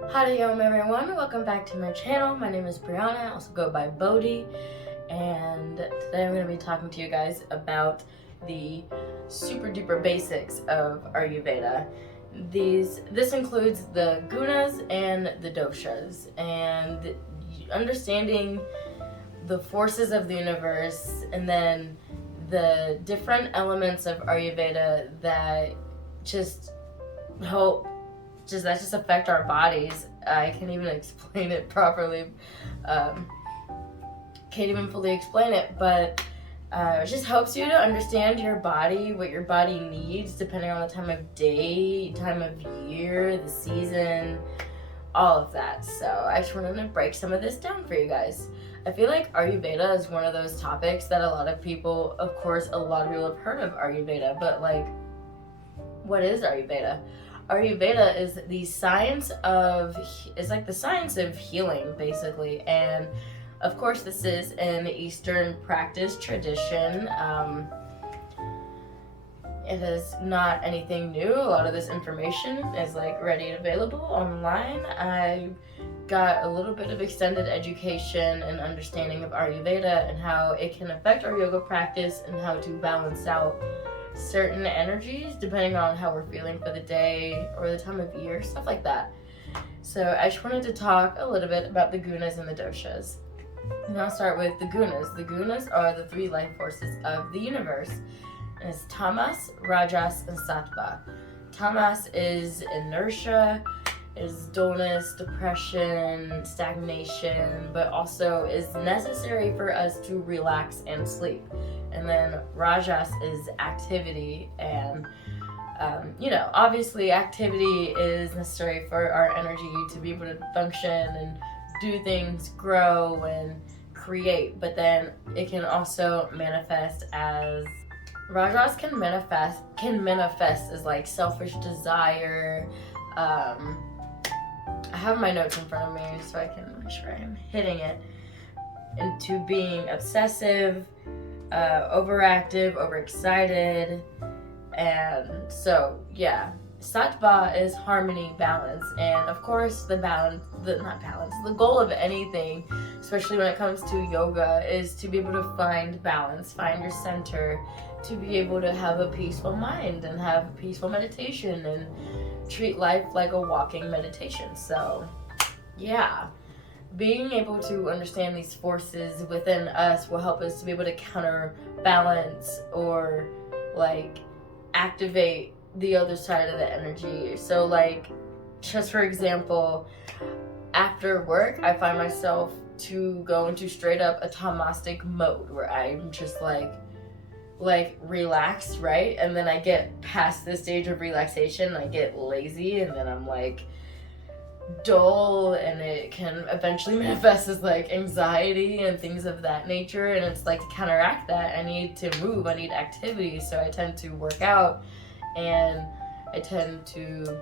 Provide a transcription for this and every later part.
Howdy-yom everyone, welcome back to my channel. My name is Brianna, I also go by Bodhi, and today I'm going to be talking to you guys about the super duper basics of Ayurveda. This includes the Gunas and the Doshas, and understanding the forces of the universe, and then the different elements of Ayurveda that just affect our bodies. I can't even explain it properly. Can't even fully explain it, but it just helps you to understand your body, what your body needs, depending on the time of day, time of year, the season, all of that. So I just wanted to break some of this down for you guys. I feel like Ayurveda is one of those topics that a lot of people have heard of Ayurveda, but like, what is Ayurveda? Ayurveda is the science of healing, basically, and of course this is an Eastern practice tradition. It is not anything new. A lot of this information is ready and available online. I got a little bit of extended education and understanding of Ayurveda and how it can affect our yoga practice and how to balance out certain energies depending on how we're feeling for the day or the time of year, stuff like that. So I just wanted to talk a little bit about the Gunas and the Doshas. And I'll start with the Gunas. The Gunas are the three life forces of the universe. And it's Tamas, Rajas, and Sattva. Tamas is inertia, is dullness, depression, stagnation, but also is necessary for us to relax and sleep. And then Rajas is activity, and obviously activity is necessary for our energy to be able to function and do things, grow and create. But then it can also manifest as Rajas can manifest as like selfish desire. I have my notes in front of me so I can make sure I'm hitting it. Into being obsessive, overactive, overexcited, and so yeah. Sattva is harmony, balance, and of course the goal of anything, especially when it comes to yoga, is to be able to find balance, find your center, to be able to have a peaceful mind and have a peaceful meditation and treat life like a walking meditation. So yeah, being able to understand these forces within us will help us to be able to counterbalance or activate the other side of the energy. So just for example, after work I find myself to go into straight up a tamastic mode where I'm just relaxed, right? And then I get past this stage of relaxation, I get lazy, and then I'm dull, and it can eventually manifest as anxiety and things of that nature. And it's to counteract that, I need to move, I need activity. So I tend to work out, and I tend to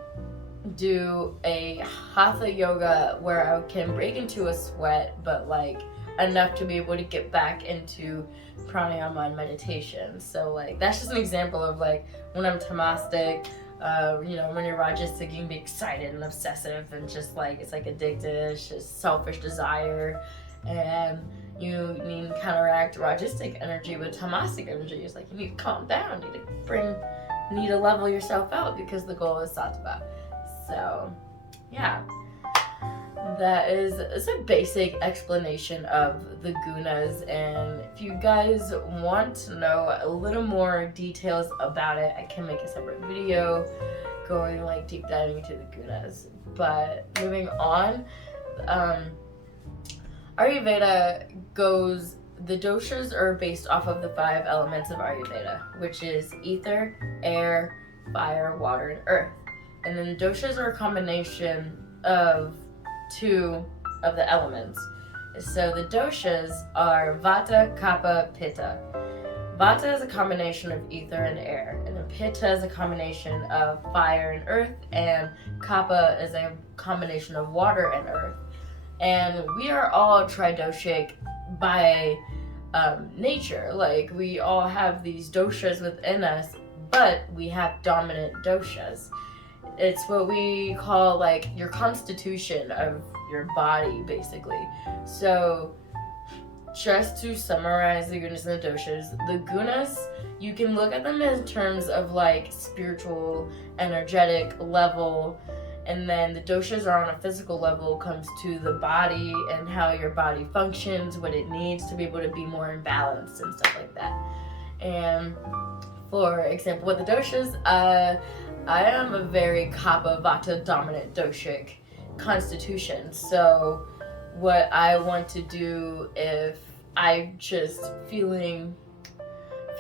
do a hatha yoga where I can break into a sweat, but enough to be able to get back into pranayama and meditation. So that's just an example of when I'm tamastic. When you're rajasic, you can be excited and obsessive and just it's addicted, it's just selfish desire. And you need to counteract rajasic energy with tamastic energy. It's you need to calm down, you need to level yourself out, because the goal is sattva. So yeah, it's a basic explanation of the Gunas. And if you guys want to know a little more details about it, I can make a separate video going deep diving into the Gunas. But moving on, Ayurveda the doshas are based off of the 5 elements of Ayurveda, which is ether, air, fire, water, and earth. And then doshas are a combination of 2 of the elements. So the doshas are Vata, Kapha, Pitta. Vata is a combination of ether and air, and then Pitta is a combination of fire and earth, and Kapha is a combination of water and earth. And we are all tridoshic by nature. We all have these doshas within us, but we have dominant doshas. it's what we call like your constitution of your body, basically. So just to summarize the gunas and the doshas, the gunas, you can look at them in terms of like spiritual, energetic level, and then the doshas are on a physical level, comes to the body and how your body functions, what it needs to be able to be more in balance and stuff like that. And for example, with the doshas, I am a very Kapha Vata dominant doshic constitution. So what I want to do if I'm just feeling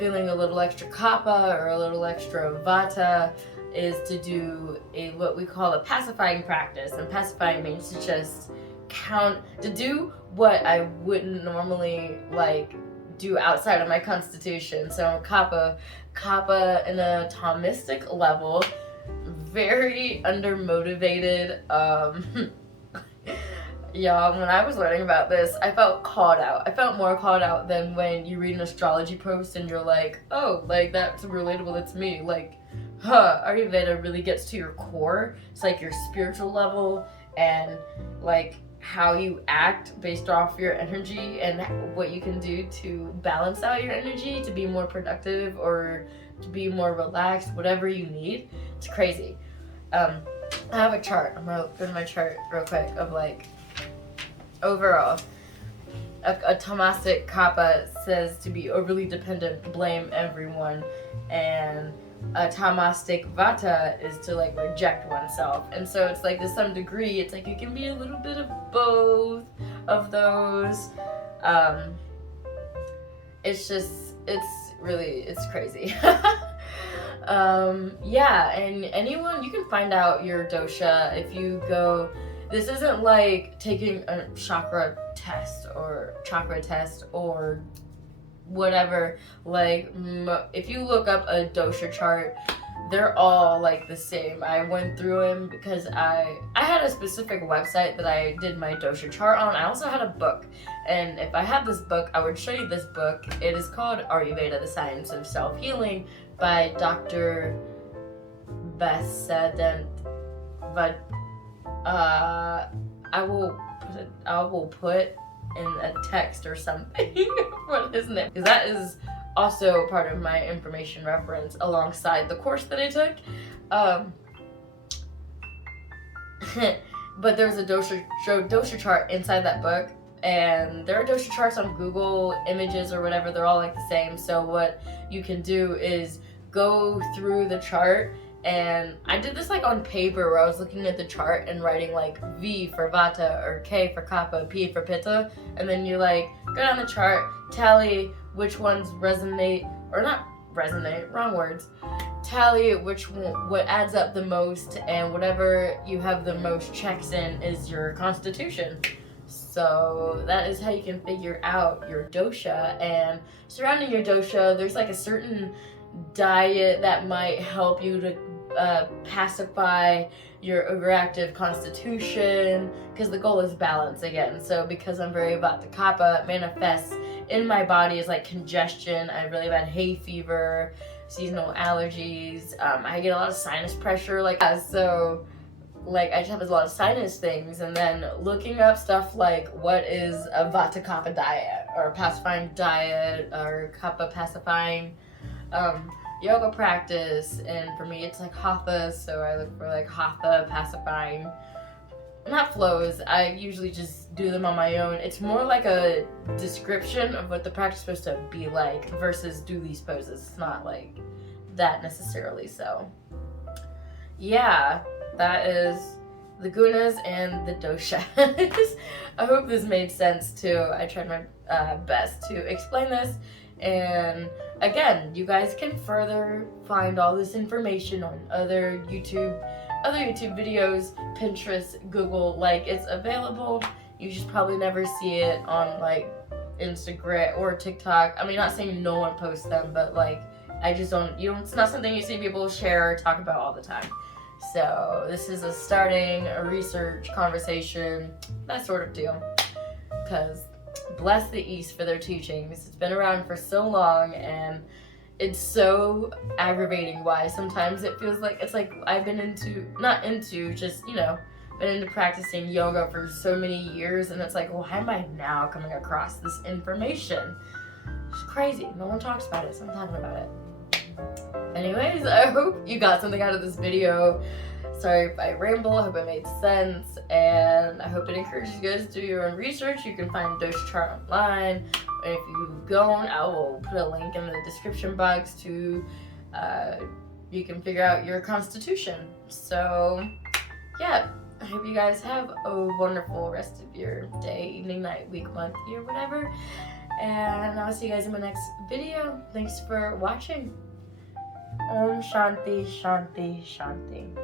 a little extra Kapha or a little extra Vata is to do what we call a pacifying practice. And pacifying means to just to do what I wouldn't normally like do outside of my constitution. So Kapha in a Thomistic level, very undermotivated. Y'all, when I was learning about this, I felt called out. I felt more called out than when you read an astrology post and you're like, oh, like that's relatable, that's me. Like, Ayurveda really gets to your core. It's like your spiritual level and like how you act based off your energy and what you can do to balance out your energy to be more productive or to be more relaxed, whatever you need. It's crazy. I have a chart. I'm gonna go to my chart real quick of like overall. A Tamasic Kapha says to be overly dependent, blame everyone, and a Tamastic Vata is to like reject oneself. And so it's like to some degree, it's like you can be a little bit of both of those. It's crazy. Yeah, and anyone, you can find out your dosha if you go. This isn't like taking a chakra test or whatever. Like, if you look up a dosha chart, they're all like the same. I went through them because I had a specific website that I did my dosha chart on. I also had a book, and if I had this book, I would show you this book. It is called Ayurveda, the Science of Self-Healing by Dr. Vasant. But I will put in a text or something what his name, because that is also part of my information reference alongside the course that I took. But there's a dosha chart inside that book, and there are dosha charts on Google Images or whatever. They're all like the same. So what you can do is go through the chart. And I did this like on paper where I was looking at the chart and writing like V for Vata or K for Kapha, P for Pitta, and then you like go down the chart, tally which ones resonate, or not resonate, wrong words, tally what adds up the most, and whatever you have the most checks in is your constitution. So that is how you can figure out your dosha. And surrounding your dosha, there's like a certain diet that might help you to pacify your overactive constitution, because the goal is balance again. So because I'm very Vata Kapha, it manifests in my body as like congestion. I have really bad hay fever, seasonal allergies. I get a lot of sinus pressure, so like I just have a lot of sinus things. And then looking up stuff like what is a Vata Kapha diet or pacifying diet or Kapha pacifying yoga practice, and for me it's like hatha, so I look for like hatha pacifying, not flows. I usually just do them on my own. It's more like a description of what the practice is supposed to be like versus do these poses. It's not like that necessarily. So yeah, that is the gunas and the doshas. I hope this made sense too. I tried my best to explain this. And again, you guys can further find all this information on other YouTube videos, Pinterest, Google. Like, it's available. You just probably never see it on like Instagram or TikTok. I mean, not saying no one posts them, but like it's not something you see people share or talk about all the time. So this is a research conversation, that sort of deal. Because bless the East for their teachings. It's been around for so long, and it's so aggravating why sometimes it feels like it's like I've been just, you know, been into practicing yoga for so many years, and it's like, why am I now coming across this information? It's crazy. No one talks about it, so I'm talking about it. Anyways, I hope you got something out of this video. Sorry if I ramble, I hope it made sense, and I hope it encourages you guys to do your own research. You can find Dosha chart online, and if you don't, I will put a link in the description box to, you can figure out your constitution. So, yeah, I hope you guys have a wonderful rest of your day, evening, night, week, month, year, whatever, and I'll see you guys in my next video. Thanks for watching. Om Shanti, Shanti, Shanti.